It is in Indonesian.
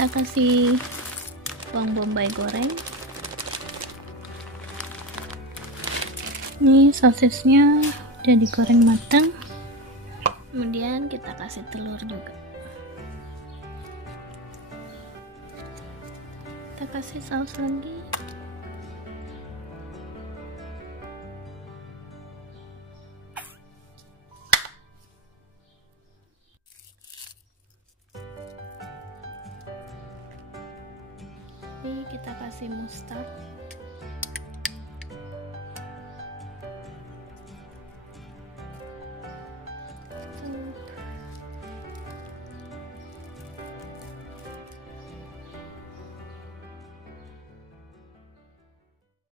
kita kasih bawang bombay goreng. Ini sosisnya udah digoreng matang. Kemudian kita kasih telur juga. Kita kasih saus lagi. Ini kita kasih mustard.